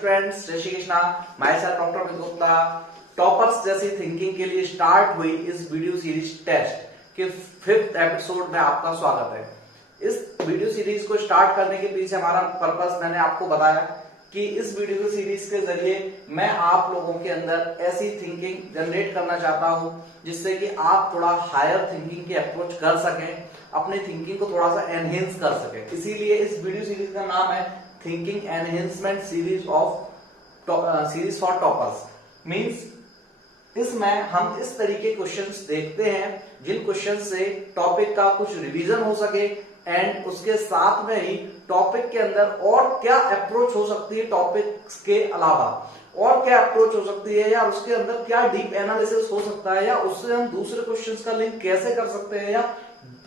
Friends, जय श्री कृष्णा। मैं sir doctor Amit Gupta. Toppers जैसी थिंकिंग के लिए स्टार्ट हुई इस वीडियो सीरीज टेस्ट के 5th एपिसोड में आपका स्वागत है। इस वीडियो सीरीज को स्टार्ट करने के पीछे हमारा पर्पस मैंने आपको बताया कि इस वीडियो सीरीज के जरिए मैं आप लोगों के अंदर ऐसी थिंकिंग जनरेट करना चाहता हूं जिससे कि आप थोड़ा हायर थिंकिंग की अप्रोच कर सकें, अपनी थिंकिंग को थोड़ा सा एनहेंस कर सकें। इसीलिए इस वीडियो सीरीज का नाम है thinking enhancement series for toppers. Means इसमें हम इस तरीके क्वेश्चंस देखते हैं जिन क्वेश्चंस से टॉपिक का कुछ रिवीजन हो सके एंड उसके साथ में ही टॉपिक के अंदर और क्या अप्रोच हो सकती है, टॉपिक के अलावा और क्या अप्रोच हो सकती है, या उसके अंदर क्या डीप एनालिसिस हो सकता है, या उससे हम दूसरे क्वेश्चंस का लिंक कैसे कर सकते हैं। या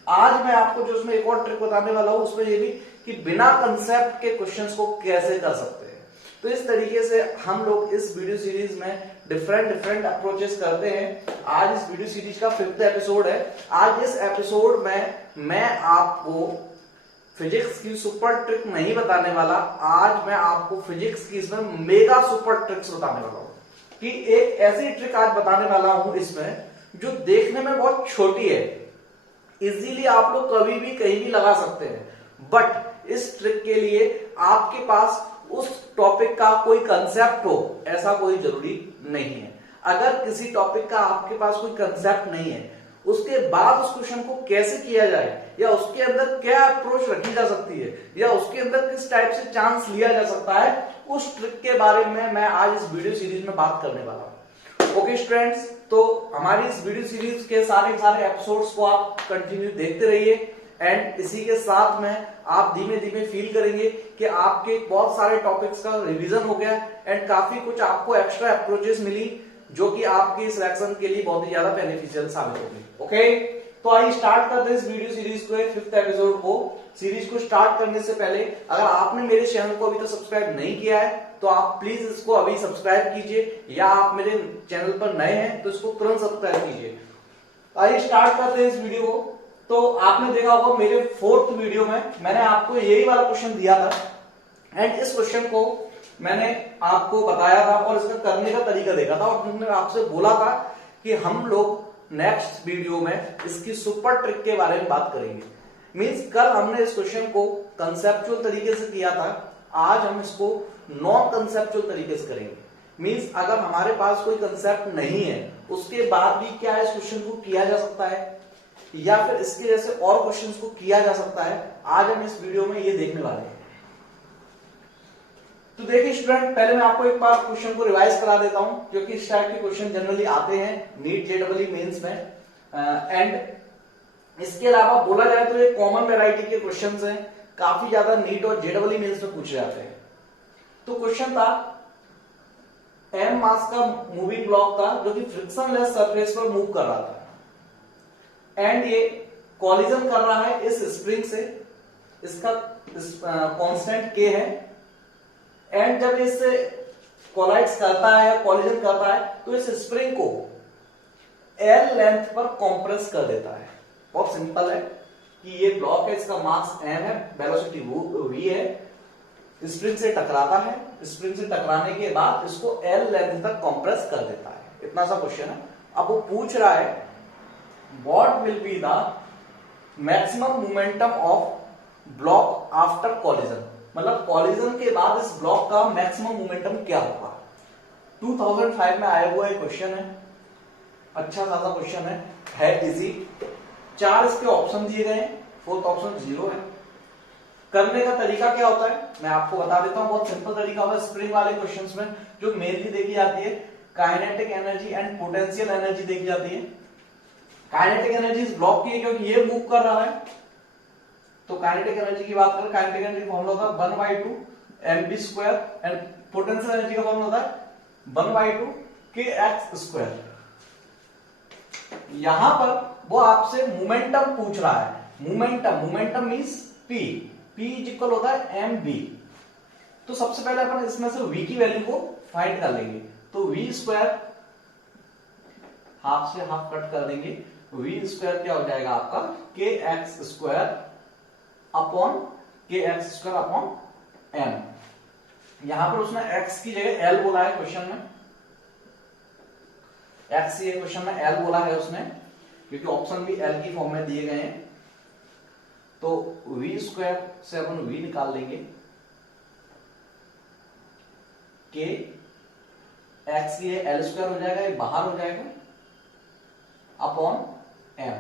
आज मैं आपको जो उसमें एक और ट्रिक बताने वाला हूं उसमें ये भी कि बिना कंसेप्ट के क्वेश्चंस को कैसे कर सकते हैं। तो इस तरीके से हम लोग इस वीडियो सीरीज में डिफरेंट अप्रोचेस करते हैं। आज इस वीडियो सीरीज का 5th एपिसोड है। आज इस एपिसोड में मैं आपको फिजिक्स की सुपर ट्रिक नहीं बताने वाला, आज मैं आपको फिजिक्स की इसमें मेगा सुपर ट्रिक्स बताने वाला हूं कि एक ऐसी ट्रिक आज बताने वाला हूं इसमें जो देखने में बहुत छोटी है, इजीली आप लोग कभी भी कहीं भी लगा सकते हैं, बट इस ट्रिक के लिए आपके पास उस टॉपिक का कोई कंसेप्ट हो ऐसा कोई जरूरी नहीं है। अगर किसी टॉपिक का आपके पास कोई कंसेप्ट नहीं है, उसके बाद उस क्वेश्चन को कैसे किया जाए, या उसके अंदर क्या अप्रोच रखी जा सकती है, या उसके अंदर किस टाइप से चांस लिया जा सकता है, उस ट्रिक के बारे में मैं आज इस वीडियो सीरीज में बात करने वाला हूं। ओके स्टूडेंट्स, तो हमारी इस वीडियो सीरीज के सारे एपिसोड्स को आप कंटिन्यू देखते रहिए एंड इसी के साथ में आप धीमे धीमे फील करेंगे कि आपके बहुत सारे टॉपिक्स का रिवीजन हो गया एंड काफी कुछ आपको एक्स्ट्रा अप्रोचेस मिली जो कि आपके इस सिलेक्शन के लिए बहुत ही ज्यादा बेनिफिशियल साबित होगी। ओके, तो आइए स्टार्ट करते हैं इस वीडियो सीरीज को, 5th एपिसोड को। सीरीज को स्टार्ट करने से पहले अगर आपने मेरे चैनल को अभी तक सब्सक्राइब नहीं किया है तो आप प्लीज इसको अभी सब्सक्राइब कीजिए, या आप मेरे चैनल पर नए हैं तो इसको तुरंत सब्सक्राइब कीजिए। आइए स्टार्ट करते हैं इस वीडियो को। तो आपने देखा होगा मेरे 4th वीडियो में मैंने आपको यही वाला क्वेश्चन दिया था एंड इस क्वेश्चन को मैंने आपको बताया था और इसका करने का तरीका देखा था और मैंने आपसे बोला था कि हम लोग नेक्स्ट वीडियो में इसकी सुपर ट्रिक के बारे में बात करेंगे। मींस कल हमने इस क्वेश्चन को कंसेप्चुअल तरीके से किया था, आज हम इसको नॉन कंसेप्चुअल तरीके से करेंगे। मींस अगर हमारे पास कोई कंसेप्ट नहीं है उसके बाद भी क्या इस क्वेश्चन को किया जा सकता है, या फिर इसके जैसे और क्वेश्चंस को किया जा सकता है, आज हम इस वीडियो में ये देखने वाले हैं। तो देखिए स्टूडेंट, पहले मैं आपको एक बार क्वेश्चन को रिवाइज करा देता हूं क्योंकि इस टाइप के क्वेश्चन जनरली आते हैं नीट जेईई मेंस में एंड इसके अलावा बोला जाए तो ये कॉमन वैरायटी के क्वेश्चंस हैं, काफी ज्यादा नीट और जेईई मेंस में पूछे जाते हैं। तो क्वेश्चन था m मास का मूविंग ब्लॉक था जो कि फ्रिक्शनलेस सरफेस पर मूव कर रहा था एंड ये कॉलिजन कर रहा है इस स्प्रिंग से, इसका कांस्टेंट k है एंड जब इससे कोलाइड्स करता है या कॉलिजन करता है तो इस स्प्रिंग को L लेंथ पर कंप्रेस कर देता है। बहुत सिंपल है कि ये ब्लॉक है, इसका मास m है, वेलोसिटी v है, स्प्रिंग से टकराता है, स्प्रिंग से टकराने के बाद इसको L लेंथ तक कंप्रेस कर देता है। इतना सा क्वेश्चन है। अब वो पूछ रहा है what will be the maximum momentum of block after collision, मतलब कॉलिजन के बाद इस ब्लॉक का मैक्सिमम मोमेंटम क्या होगा। 2005 में आया हुआ एक क्वेश्चन है, अच्छा खासा क्वेश्चन है इजी। 4 इसके ऑप्शन दिए गए हैं, 4th ऑप्शन 0 है। करने का तरीका क्या होता है मैं आपको बता देता हूं, बहुत सिंपल तरीका होता है। स्प्रिंग वाले क्वेश्चंस में जो मेनली देखी जाती है kinetic energy and potential energy देखी जाती है। काइनेटिक एनर्जी इस ब्लॉक की है क्योंकि ये मूव कर रहा है, तो काइनेटिक एनर्जी की बात करें, काइनेटिक एनर्जी का फॉर्मूला होता है 1/2 mv² एंड पोटेंशियल एनर्जी का फॉर्मूला होता है 1/2 kx²। यहां पर वो आपसे मोमेंटम पूछ रहा है। मोमेंटम मींस p इक्वल होता है mv। तो सबसे पहले अपन इसमें से v की वैल्यू को फाइंड कर लेंगे, तो v² हाफ से हाफ कट कर देंगे, v² क्या हो जाएगा आपका kx² अपॉन m। यहां पर उसने x की जगह l बोला है क्वेश्चन में, x की क्वेश्चन में l बोला है उसने, क्योंकि ऑप्शन भी l की फॉर्म में दिए गए हैं। तो v स्क्वायर से अपन v निकाल लेंगे, k x की l स्क्वायर हो जाएगा, ये बाहर हो जाएगा, अपॉन m,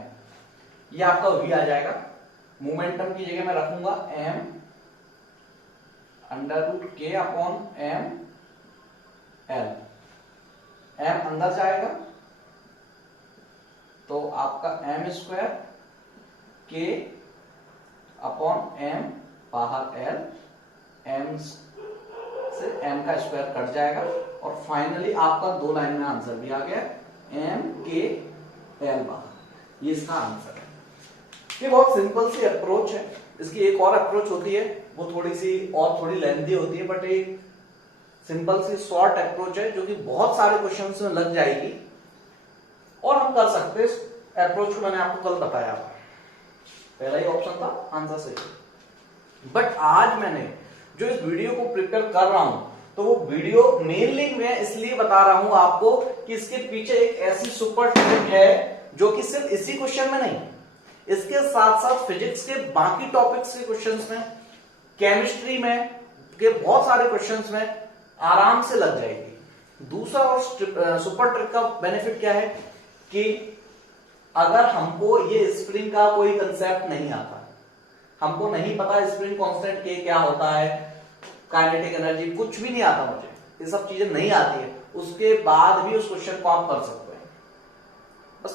ये आपका v आ जाएगा। मोमेंटम की जगह मैं रखूंगा m under root k upon m l, m अंदर जाएगा तो आपका m square, k upon m बाहर l, m से m का स्क्वायर कट जाएगा, और फाइनली आपका 2 लाइन में आंसर भी आ गया, m k l बाहर, ये इसका आंसर है। ये बहुत सिंपल सी अप्रोच है। इसकी एक और अप्रोच होती है, वो थोड़ी लेंथी होती है, बट एक सिंपल सी शॉर्ट अप्रोच है जो कि बहुत सारे क्वेश्चंस में लग जाएगी, और हम कर सकते हैं इस अप्रोच को। मैंने आपको कल बताया था, पहला ही ऑप्शन था आंसर सही। बट आज मैंने जो इस वीडियो को प्रिपेयर कर रहा हूं, तो वो वीडियो मेनली मैं इसलिए बता रहा हूं आपको कि इसके पीछे एक ऐसी सुपर ट्रिक है जो कि सिर्फ इसी क्वेश्चन में नहीं, इसके साथ साथ फिजिक्स के बाकी टॉपिक्स के क्वेश्चंस में, केमिस्ट्री में के बहुत सारे क्वेश्चंस में आराम से लग जाएगी। दूसरा और सुपर ट्रिक का बेनिफिट क्या है कि अगर हमको ये स्प्रिंग का कोई कंसेप्ट नहीं आता, हमको नहीं पता स्प्रिंग कांस्टेंट के क्या होता है, काइनेटिक एनर्जी कुछ भी नहीं आता, मुझे ये सब चीजें नहीं आती है, उसके बाद भी उस क्वेश्चन को आप कर सकते हैं बस।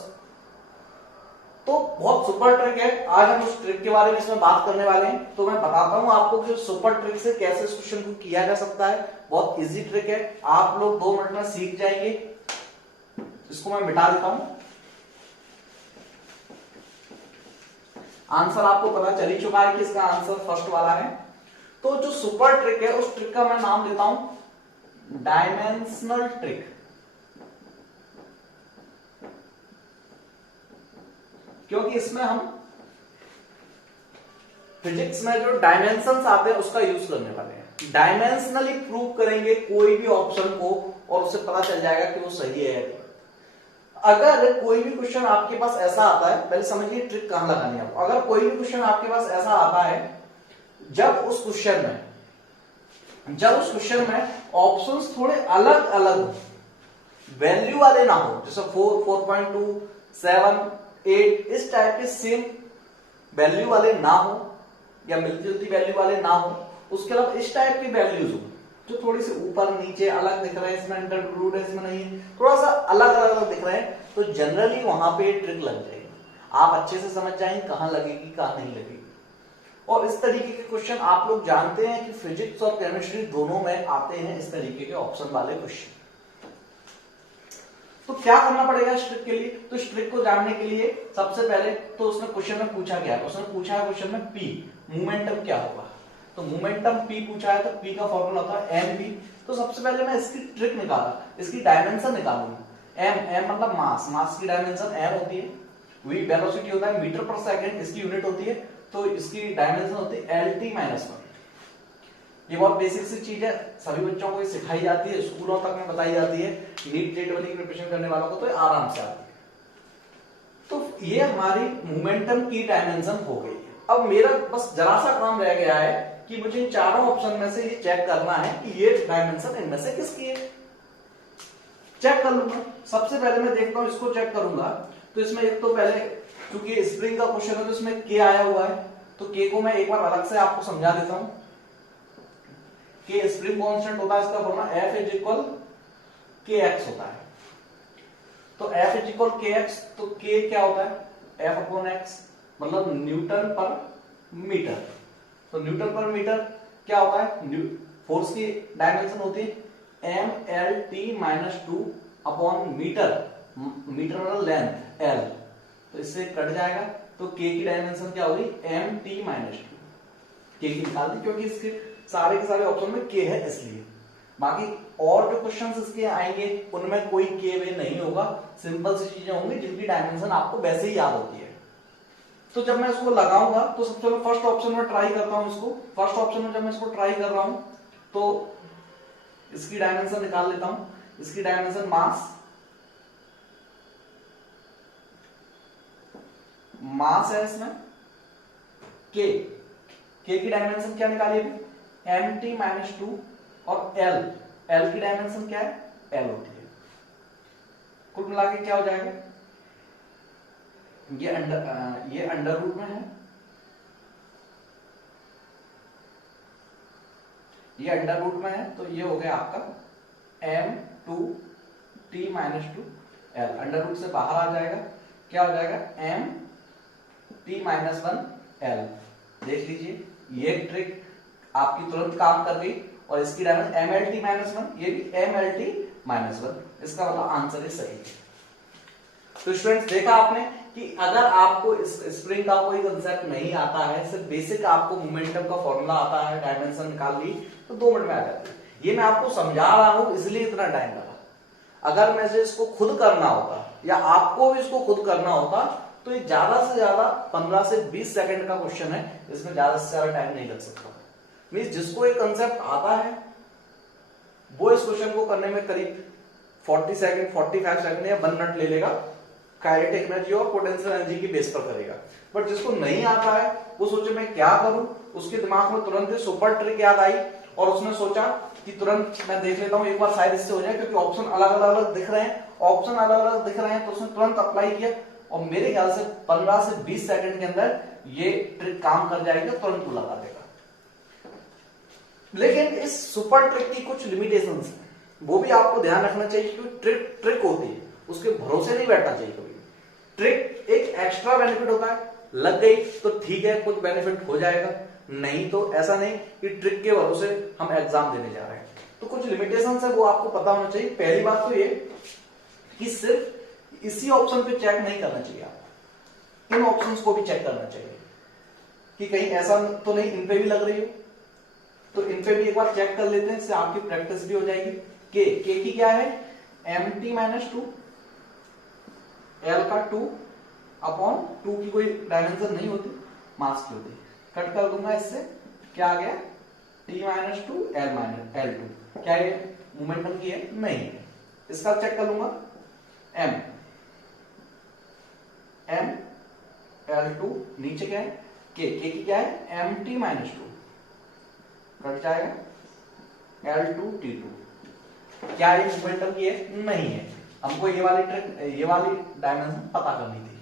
तो बहुत सुपर ट्रिक है, आज हम उस ट्रिक के बारे में इसमें बात करने वाले हैं। तो मैं बताता हूं आपको कि सुपर ट्रिक से कैसे इस क्वेश्चन को किया जा सकता है। बहुत इजी ट्रिक है, आप लोग 2 मिनट में सीख जाएंगे। इसको मैं मिटा देता हूं, आंसर आपको पता चल ही चुका है कि इसका आंसर फर्स्ट वाला है। तो जो सुपर ट्रिक है उस ट्रिक का मैं नाम देता हूं डायमेंशनल ट्रिक, क्योंकि इसमें हम फिजिक्स में जो डायमेंशंस आते हैं उसका यूज करने वाले हैं। डायमेंशनली प्रूव करेंगे कोई भी ऑप्शन को, और उससे पता चल जाएगा कि वो सही है। अगर कोई भी क्वेश्चन आपके पास ऐसा आता है, पहले समझिए ट्रिक कहां लगानी है आपको। अगर कोई भी क्वेश्चन आपके पास ऐसा आता है जब उस क्वेश्चन में ऑप्शंस थोड़े अलग अलग वैल्यू वाले ना हो, जैसे 4, 4.2, 7, 8 इस टाइप के सेम वैल्यू वाले ना हो, या मिलती जुलती वैल्यू वाले ना हो, उसके अलावा इस टाइप की वैल्यूज हो जो थोड़ी सी ऊपर नीचे अलग दिख रहे हैं, इसमें अंडर रूट है, इसमें नहीं, थोड़ा सा अलग अलग दिख रहे हैं, तो जनरली वहां पे ट्रिक लग जाएगी। आप अच्छे से समझ जाएंगे कहां लगेगी कहां नहीं लगेगी। और इस तरीके के क्वेश्चन आप लोग जानते हैं कि फिजिक्स और केमिस्ट्री दोनों में आते हैं इस तरीके के ऑप्शन वाले क्वेश्चन। तो क्या करना पड़ेगा इस ट्रिक के लिए? तो इस ट्रिक को जानने के लिए सबसे पहले तो उसने क्वेश्चन में पूछा क्या है, उसने पूछा है क्वेश्चन में पी मोमेंटम क्या होगा। तो मोमेंटम पी पूछा है, तो पी का फॉर्मूला होता है एम पी। तो सबसे पहले मैं इसकी ट्रिक निकाला, इसकी डायमेंशन निकालूंगा। एम मतलब मास की डायमेंशन एम होती है, वी वेलोसिटी होता है मीटर पर सेकंड, इसकी यूनिट होती है, तो इसकी डायमेंशन होती है LT - 1। ये बहुत बेसिक सी चीज है, सभी बच्चों को ये सिखाई जाती है, स्कूलों तक में बताई जाती है, नीट टेट वाली प्रिपरेशन करने वालों को तो आराम से आती है। तो ये हमारी मोमेंटम की डायमेंशन हो गई है। अब मेरा बस जरा सा काम रह गया है कि मुझे इन चारों ऑप्शन में से ये चेक करना है कि ये डायमेंशन इनमें से किसकी है। चेक कर लूंगा, सबसे पहले मैं देखता हूं, इसको चेक करूंगा। तो इसमें एक तो पहले क्योंकि स्प्रिंग का क्वेश्चन है तो इसमें के आया हुआ है, तो के को मैं एक बार अलग से आपको समझा देता हूं। के स्प्रिंग कांस्टेंट होता है, इसका फॉर्मूला F = kx होता है। तो F = kx, तो k क्या होता है F/x, मतलब न्यूटन पर मीटर। तो न्यूटन पर मीटर क्या होता है, फोर्स की डायमेंशन होती है mLT-2 अपॉन मीटर, मीटर मतलब लेंथ L, तो इससे कट जाएगा। तो k की डायमेंशन क्या होगी MT-2, k की निकाल दी क्योंकि इसके सारे के सारे ऑप्शन में k है इसलिए। बाकी और जो क्वेश्चंस इसके आएंगे उनमें कोई k वे नहीं होगा, सिंपल सी चीजें होंगी जिनकी डायमेंशन आपको वैसे ही याद होती है। तो जब मैं इसको लगाऊंगा तो सबसे पहले फर्स्ट ऑप्शन में ट्राई करता हूं इसको। फर्स्ट ऑप्शन में जब मैं इसको ट्राई कर रहा हूं तो इसकी डायमेंशन निकाल लेता हूं, इसकी डायमेंशन मास है इसमें के की डायमेंशन क्या निकाली अभी, mt माइनस 2 और l की डायमेंशन क्या है, l होती है। कुल मिला के क्या हो जाएगा, ये अंडर रूट में है, ये अंडर रूट में है, तो ये हो गया आपका m2t minus 2l, under root से बाहर आ जाएगा, क्या हो जाएगा mt माइनस 1l। देख लीजिए ये ट्रिक आपकी तुरंत काम कर गई, और इसकी डायमेंशन mlt माइनस 1, ये भी mlt माइनस 1, इसका मतलब आंसर ही सही है। तो स्टूडेंट्स देखा आपने कि अगर आपको इस स्प्रिंग का कोई कंसेप्ट नहीं आता है, सिर्फ बेसिक आपको मोमेंटम का फॉर्मूला आता है, डायमेंशन निकाल ली तो 2 मिनट में आ जाती है। ये मैं आपको समझा रहा हूं इसलिए इतना टाइम लगा, अगर मैं से इसको खुद करना होता या आपको भी इसको खुद करना होता तो ये ज्यादा से ज्यादा 15 से 20 सेकंड का क्वेश्चन है, इसमें ज्यादा से ज्यादा टाइम नहीं लग सकता। मींस जिसको एक कंसेप्ट आता है वो इस क्वेश्चन को करने में करीब 40 सेकंड 45 सेकंड या 1 मिनट ले लेगा, काइनेटिक एनर्जी और पोटेंशियल एनर्जी की बेस पर करेगा। बट जिसको नहीं आता है वो सोचे मैं क्या करूं, उसके दिमाग में तुरंत सुपर ट्रिक याद आई और उसने सोचा कि तुरंत मैं देख लेता हूं एक बार शायद इससे हो जाए, क्योंकि ऑप्शन अलग अलग दिख रहे हैं, तो उसने तुरंत अप्लाई किया और मेरे ख्याल से 15 से 20 सेकंड के अंदर ये ट्रिक काम कर जाएगी, तुरंत लगा देगा। लेकिन इस सुपर ट्रिक की कुछ लिमिटेशंस हैं, वो भी आपको ध्यान रखना चाहिए, क्योंकि ट्रिक होती है, उसके भरोसे नहीं बैठना चाहिए कभी। ट्रिक एक एक्स्ट्रा बेनिफिट होता है, लग गई तो ठीक है, कुछ बेनिफिट हो जाएगा, नहीं तो ऐसा नहीं कि ट्रिक के भरोसे हम एग्जाम देने जा रहे हैं। तो कुछ लिमिटेशंस है वो आपको पता होना चाहिए। पहली बात तो ये कि सिर्फ इसी ऑप्शन पे चेक नहीं करना चाहिए, आपको इन ऑप्शंस को भी चेक करना चाहिए कि कहीं ऐसा तो नहीं इन पे भी लग रही हो, तो इन पे भी एक बार चेक कर लेते हैं, इससे आपकी प्रैक्टिस भी हो जाएगी। के की क्या है, mt माइनस 2, l का 2 अपॉन 2 की कोई डायमेंशन नहीं होती, मास की होती, कट कर दूंगा इससे, क्या आ गया t minus 2 l minus l2, क्या ये मोमेंटम की है, नहीं है। इसका चेक कर लूंगा m l2, नीचे क्या है k की क्या है mt माइनस 2, कट जाएगा l2 t2, क्या ये मोमेंटम की है, नहीं है। हमको ये वाली डायमेंशन पता करनी थी।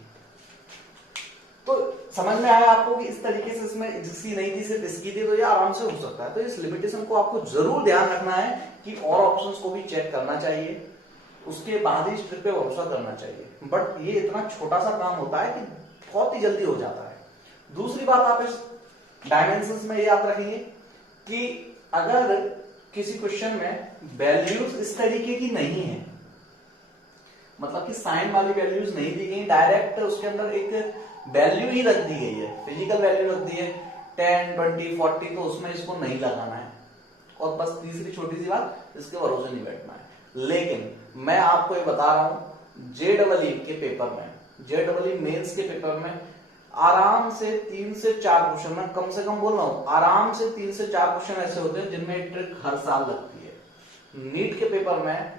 तो समझ में आया आपको कि इस तरीके से इसमें इसकी नहीं थी, सिर्फ इसकी थी, तो ये आराम से हो सकता है। तो इस लिमिटेशन को आपको जरूर ध्यान रखना है कि और ऑप्शंस को भी चेक करना चाहिए, उसके बाद ही इस ट्रिक पे भरोसा करना चाहिए। बट ये इतना छोटा सा काम होता है कि बहुत ही जल्दी हो जाता है। दूसरी बात आप इस डायमेंशंस में याद रखेंगे कि अगर किसी क्वेश्चन में वैल्यूज इस तरीके की नहीं है, मतलब कि साइन वाली वैल्यूज नहीं दी गई, डायरेक्ट उसके अंदर एक वैल्यू ही रख दी गई है, फिजिकल वैल्यू रख दी है 10, 20, 40, तो उसमें इसको नहीं लगाना है। और बस तीसरी छोटी सी बात, इसके भरोसे नहीं बैठना है। लेकिन मैं आपको ये बता रहा हूं, जेईई के पेपर में, जेईई मेंस के पेपर में आराम से 3 से 4 क्वेश्चन, मैं कम से कम बोल रहा हूं, आराम से 3 से 4 क्वेश्चन ऐसे होते हैं जिनमें ट्रिक हर साल लगती है। नीट के पेपर में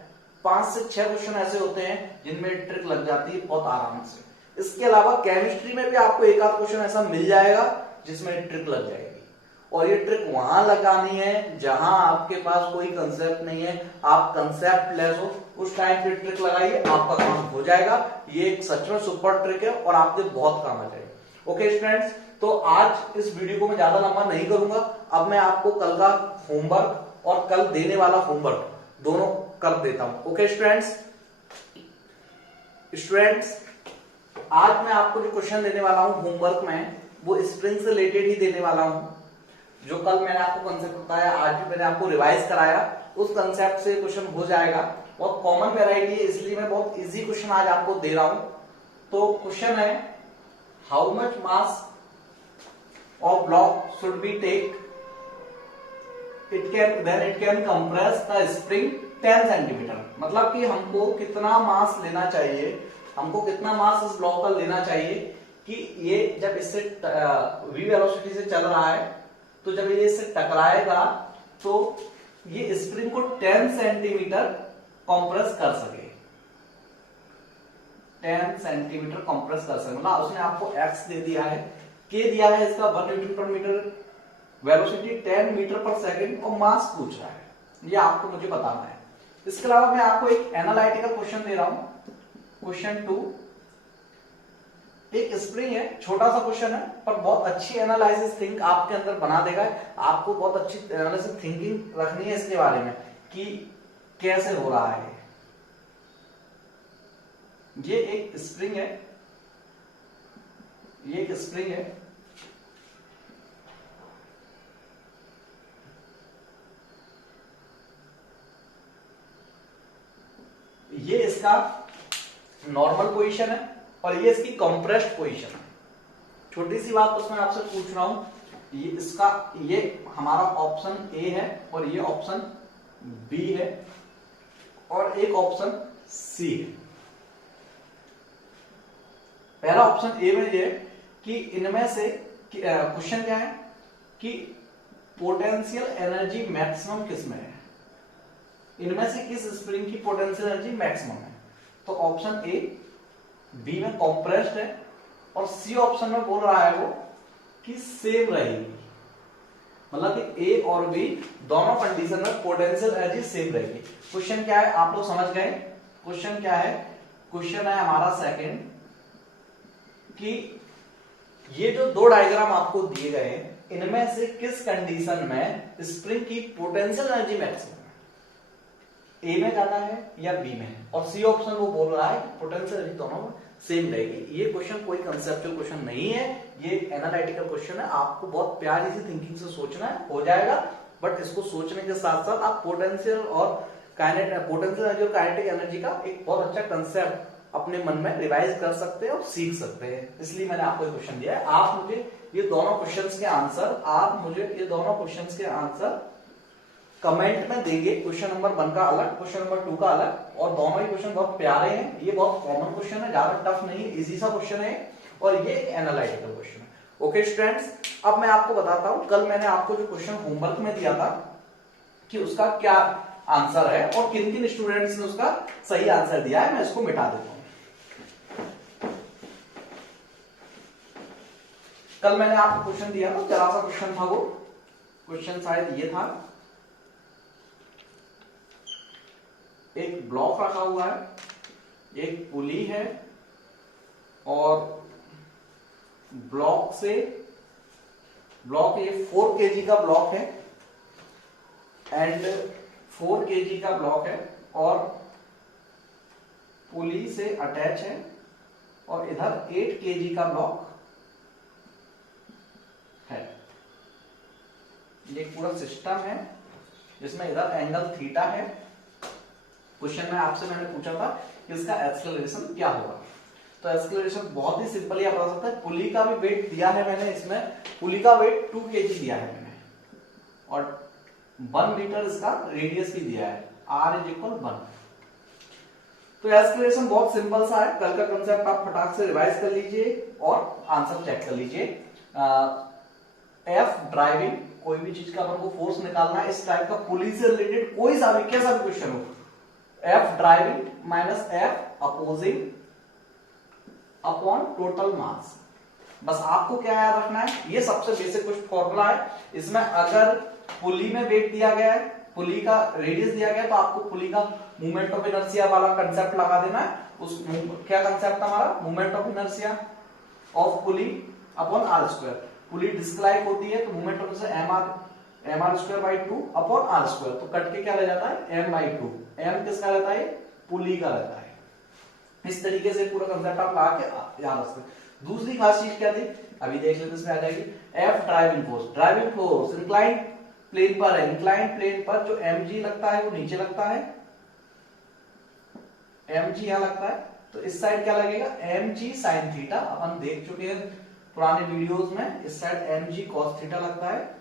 5 से 6 क्वेश्चन ऐसे होते हैं जिनमें ट्रिक लग जाती है बहुत आराम से। इसके अलावा केमिस्ट्री में भी आपको एक आध क्वेश्चन ऐसा मिल जाएगा जिसमें ट्रिक लग जाएगी, और ये ट्रिक वहां लगानी है जहां आपके पास कोई कंसेप्ट नहीं है, आप कंसेप्ट लेस हो, उस टाइम पे ट्रिक लगाइए, आपका काम हो जाएगा। ये एक सच में सुपर ट्रिक है और आपके बहुत काम आ जाएगा। ओके स्टूडेंट्स, तो आज इस वीडियो को मैं ज्यादा लंबा नहीं करूंगा। अब मैं आपको कल का होमवर्क और कल देने वाला होमवर्क दोनों कर देता हूं। ओके स्टूडेंट्स, आज मैं आपको जो क्वेश्चन देने वाला हूं होमवर्क में, वो स्प्रिंग से रिलेटेड ही देने वाला हूं। जो कल मैंने आपको कंसेप्ट बताया, आज भी मैंने आपको रिवाइज कराया, उस कंसेप्ट से क्वेश्चन हो जाएगा। बहुत कॉमन वैरायटी है, इसलिए मैं बहुत इजी क्वेश्चन आज आपको दे रहा हूं। तो क्वेश्चन है, how much mass of block should be take it can compress the spring 10 centimetre. मतलब कि हमको कितना मास लेना चाहिए, हमको कितना मास इस ब्लॉक का लेना चाहिए कि ये जब इससे v वेलोसिटी से चल रहा है, तो जब ये इससे टकराएगा तो ये स्प्रिंग को 10 सेंटीमीटर कंप्रेस कर सके, 10 सेंटीमीटर कंप्रेस कर सके, मतलब उसने आपको x दे दिया है, k दिया है इसका 1 न्यूटन पर मीटर, वेलोसिटी 10 मीटर पर सेकंड और मास पूछ रहा है, ये आपको मुझे बताना है। इसके अलावा मैं आपको एक एनालिटिकल क्वेश्चन दे रहा हूं, क्वेश्चन 2। एक स्प्रिंग है, छोटा सा क्वेश्चन है पर बहुत अच्छी एनालिसिस थिंक आपके अंदर बना देगा। आपको बहुत अच्छी एनालिसिस थिंकिंग रखनी है इसके बारे में कि कैसे हो रहा है। ये एक स्प्रिंग है, ये एक स्प्रिंग है, ये इसका नॉर्मल पोजीशन है और ये इसकी कंप्रेस्ड पोजीशन है। छोटी सी बात उसमें आपसे पूछ रहा हूं, ये इसका, ये हमारा ऑप्शन ए है और ये ऑप्शन बी है और एक ऑप्शन सी है। पहला ऑप्शन ए में ये कि इनमें से क्वेश्चन क्या है कि पोटेंशियल एनर्जी मैक्सिमम किस में है, इनमें से किस स्प्रिंग की पोटेंशियल एनर्जी मैक्सिमम है। तो ऑप्शन ए, बी में कंप्रेस्ड है और सी ऑप्शन में बोल रहा है वो कि सेम रहेगी, मतलब कि ए और बी दोनों कंडीशन में पोटेंशियल एनर्जी सेम रहेगी। क्वेश्चन क्या है आप लोग समझ गए, क्वेश्चन क्या है, क्वेश्चन है हमारा सेकंड कि ये जो दो डायग्राम आपको दिए गए हैं इनमें से किस कंडीशन में स्प्रिंग की पोटेंशियल एनर्जी मैक्सिमम है, ए में ज्यादा है या बी में है, और सी ऑप्शन वो बोल रहा है कि पोटेंशियल एनर्जी दोनों में सेम रहेगी। ये क्वेश्चन कोई कंसेप्चुअल क्वेश्चन नहीं है, ये एनालिटिकल क्वेश्चन है। आपको बहुत प्यारी सी थिंकिंग से सोचना है, हो जाएगा, बट इसको सोचने के साथ साथ आप पोटेंशियल और पोटेंशियल एनर्जी और काइनेटिक एनर्जी का एक बहुत अच्छा कंसेप्ट अपने मन में रिवाइज कर सकते हैं और सीख सकते हैं। इसलिए मैंने आपको क्वेश्चन दिया है। आप मुझे ये दोनों क्वेश्चंस के आंसर कमेंट में देंगे, क्वेश्चन नंबर 1 का अलग, क्वेश्चन नंबर 2 का अलग, और दोनों ही क्वेश्चन बहुत प्यारे हैं। ये बहुत कॉमन क्वेश्चन है, ज्यादा टफ नहीं, इजी सा क्वेश्चन है और ये एनालिटिकल क्वेश्चन है। ओके स्टूडेंट्स, अब मैं आपको बताता हूं, कल मैंने आपको जो क्वेश्चन होमवर्क में दिया था कि उसका क्या आंसर है और किन किन स्टूडेंट्स ने उसका सही आंसर दिया है। मैं इसको मिटा देता हूं। कल मैंने आपको क्वेश्चन दिया था, जरा सा क्वेश्चन था वो, क्वेश्चन शायद ये था, एक ब्लॉक रखा हुआ है, एक पुली है और ब्लॉक ये 4 केजी का ब्लॉक है एंड 4 केजी का ब्लॉक है और पुली से अटैच है और इधर 8 केजी का ब्लॉक है। ये पूरा सिस्टम है जिसमें इधर एंगल थीटा है। क्वेश्चन में आपसे मैंने पूछा था कि इसका एक्सेलरेशन क्या होगा, तो एक्सेलरेशन बहुत ही सिंपल ही आप बता सकते हैं। पुली का भी वेट दिया है मैंने, इसमें पुली का वेट 2 केजी दिया है मैंने और 1 मीटर इसका रेडियस भी दिया है, r = 1। तो एक्सेलरेशन बहुत सिंपल सा है। कल का कंसेप्ट आप फटाक से रिवाइज कर लीजिए और आंसर चेक कर लीजिए। एफ ड्राइविंग, कोई भी चीज का अपन को फोर्स निकालना है, इस टाइप का पुली से रिलेटेड कोई सा भी कैसा भी क्वेश्चन हो, F driving minus F opposing upon total mass. बस आपको क्या याद रखना है, ये सबसे बेसिक कुछ फॉर्मूला है। इसमें अगर पुली में वेट दिया गया है, पुली का रेडियस दिया गया है, तो आपको पुली का मूवमेंट ऑफ इनर्शिया वाला कंसेप्ट लगा देना है। उस क्या कंसेप्ट हमारा, movement of inertia of pulley upon R square. Pulley disc like होती है तो movement of mr²/2 upon r², तो कट के क्या रह जाता है m/2। m किसका रहता है, पुली का रहता है। इस तरीके से पूरा कंसेप्ट आप लगा के याद रख सकते। दूसरी खास चीज क्या थी, अभी देख लेते, इसमें आ जाएगी F driving force. Driving force inclined plane पर है, इंक्लाइंड प्लेन पर जो mg लगता है वो नीचे लगता है, mg यहां लगता है, तो इस साइड क्या लगेगा mg sin थीटा। अपन देख चुके हैं पुराने वीडियोस में, इस साइड mg cos थीटा लगता है,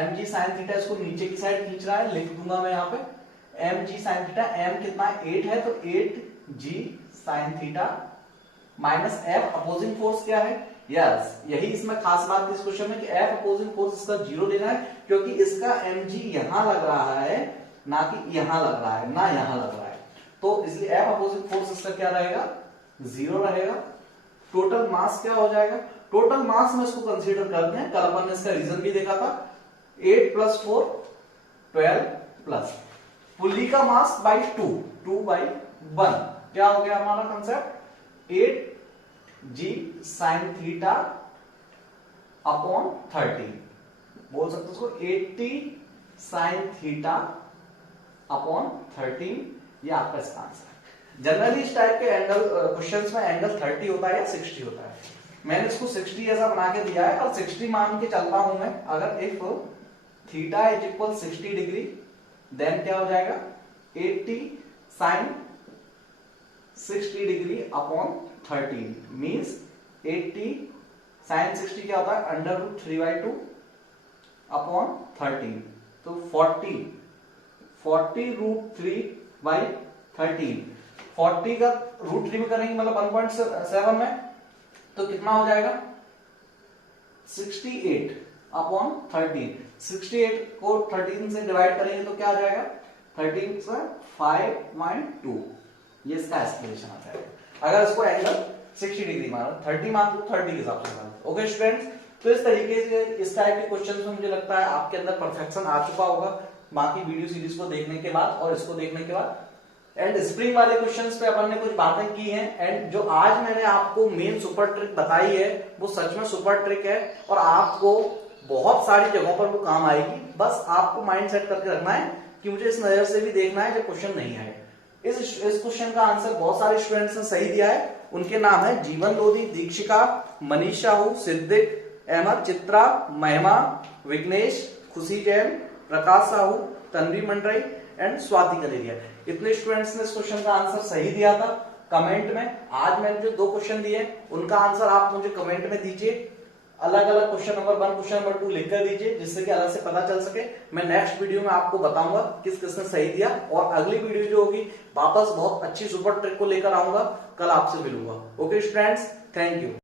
mg sin थीटा इसको नीचे की साइड खींच रहा है, लिख दूंगा मैं यहाँ पे mg sin थीटा, m कितना है 8 है तो 8g sin theta minus f opposing force क्या है, यस, यही इसमें खास बात इस क्वेश्चन में कि F अपोजिंग फोर्स इसका 0 लेना है, क्योंकि इसका mg यहां लग रहा है ना कि यहां लग रहा है, ना यहां लग रहा है, तो इसलिए F अपोजिंग फोर्स इसका क्या रहेगा, 0 रहेगा। टोटल मास क्या हो जाएगा, टोटल मास में इसको कंसीडर करते हैं, कल अपन ने इसका रीजन भी देखा था, 8 + 4 12 पुल्ली का मास बाई 2/1 क्या हो गया हमारा concept, 8g sin theta upon 30, बोल सकते उसको 80 sin थीटा अपॉन 13, ये आपका इसका आंसर है। जनरली इस टाइप के एंगल क्वेश्चंस में एंगल 30 होता है या 60 होता है, मैंने इसको 60 ऐसा बना के दिया है, और 60 मान के चलता हूं मैं, अगर if theta is equal 60 degree then क्या हो जाएगा, 80 sin 60 degree upon 13 means 80 sin 60 क्या होता है, √3/2 अपॉन 13, तो 40 √3/13, 40 का √3 में करेंगे मतलब 1.7 में, तो कितना हो जाएगा, 68 अपॉन 13, 68 को 13 से डिवाइड करेंगे तो क्या आ जाएगा, 13 से 5/2, ये इसका एक्सप्लेनेशन आता है। अगर इसको एंगल 60 डिग्री मानो, 30 मान तो 30 के हिसाब से मानो। ओके स्टूडेंट्स, तो इस तरीके से इस टाइप के क्वेश्चंस में मुझे लगता है आपके अंदर परफेक्शन आ चुका होगा बाकी वीडियो सीरीज को देखने के बाद और इसको देखने के बाद। एंड स्प्रिंग वाले क्वेश्चंस पे अपन ने कुछ बातें की हैं, एंड जो आज मैंने आपको मेन सुपर ट्रिक बताई है वो सच में सुपर ट्रिक है, और आपको बहुत सारी जगहों पर वो काम आएगी। बस आपको माइंड सेट करके रखना है कि मुझे इस नजर से भी देखना है जब क्वेश्चन नहीं आए। इस क्वेश्चन का आंसर बहुत सारे स्टूडेंट्स ने सही दिया है, उनके नाम है जीवन लोधी, दीक्षिका, मनीष साहू, सिद्दिक अहमद, चित्रा, महिमा, विघ्नेश, खुशी जैन, प्रकाश साहू, तन्वी मंडराई एंड स्वाति कलेरिया। इतने स्टूडेंट्स ने इस क्वेश्चन का आंसर सही दिया था कमेंट में। आज मैंने जो 2 क्वेश्चन दिए उनका आंसर आप मुझे कमेंट में दीजिए, अलग अलग क्वेश्चन नंबर 1 क्वेश्चन नंबर 2 लिख कर दीजिए, जिससे कि अलग से पता चल सके। मैं नेक्स्ट वीडियो में आपको बताऊंगा किस किसने सही दिया, और अगली वीडियो जो होगी वापस बहुत अच्छी सुपर ट्रिक को लेकर आऊंगा, कल आपसे मिलूंगा। Okay students, thank you.